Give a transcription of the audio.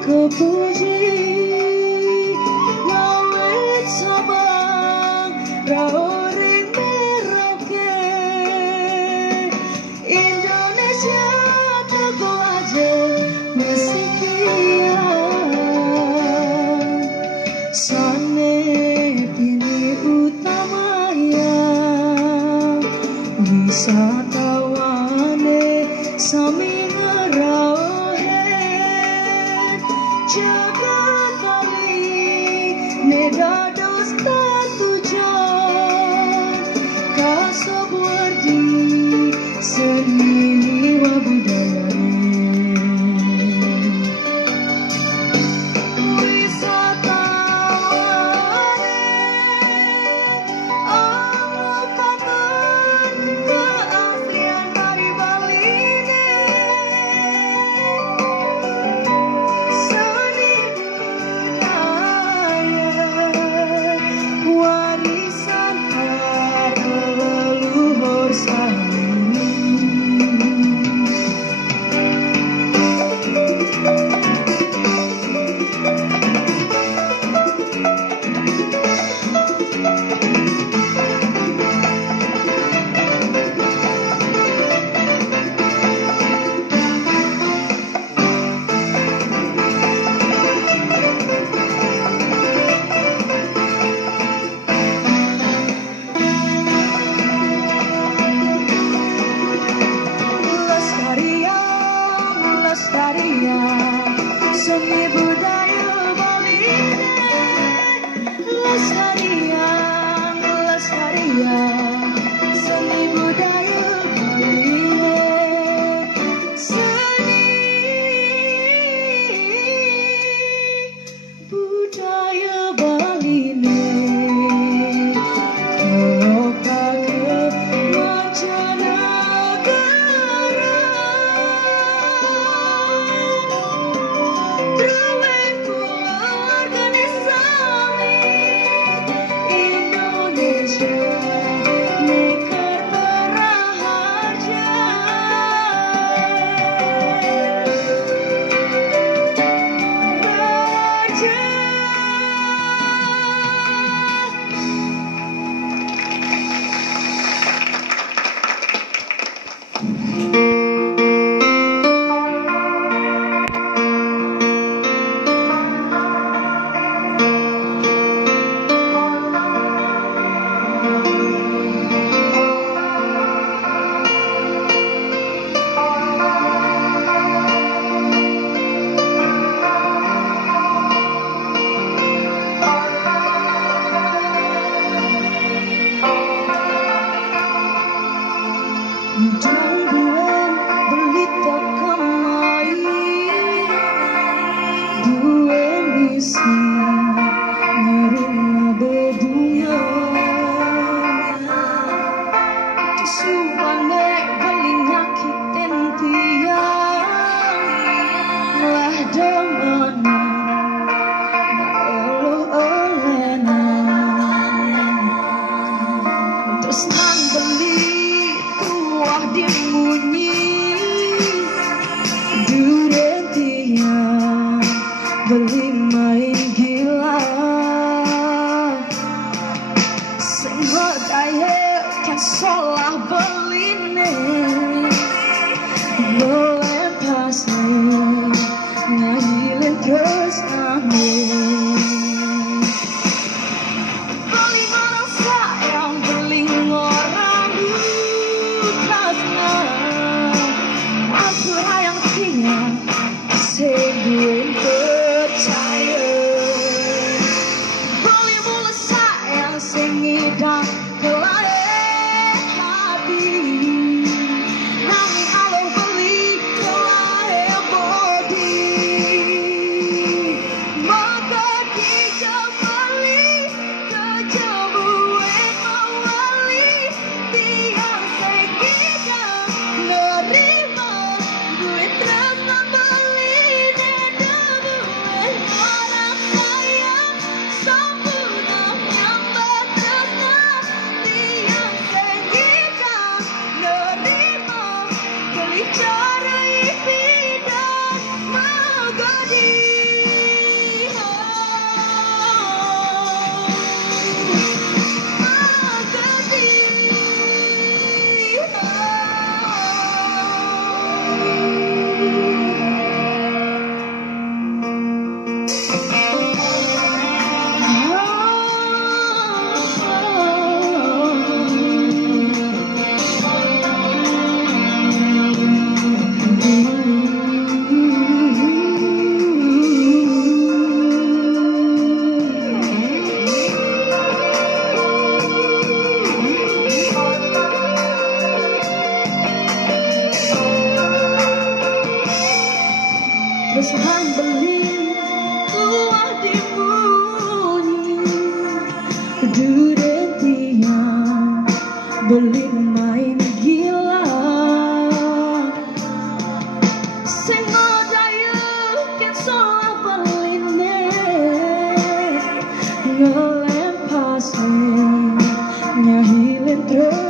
kepuji ngawet sabang raoring Merauke Indonesia teguh aja mesekian sane pini utamanya wisatawane sami ngaraohe jagat kali nedados tatujan kasabuardi seni wa budaya seni budaya Bali lestarian seni budaya Bali seni budaya Bali kota ke mancanegara Bulan berita kamai Bulan misi ngaruna bedunya Disubane galing nyakitin tiang Lah damana na eluh olena Terus nan beli wah dimunyi duretia beli main gila sehingga daya kan salah beline boleh pasnya ngahilin terus amin beli mana sayang beli orang aku yang tinggal sebelum percaya boleh mula sayang sengidang kelain hati nami alo beli kelain body maka peline ngelempase nyahilin terus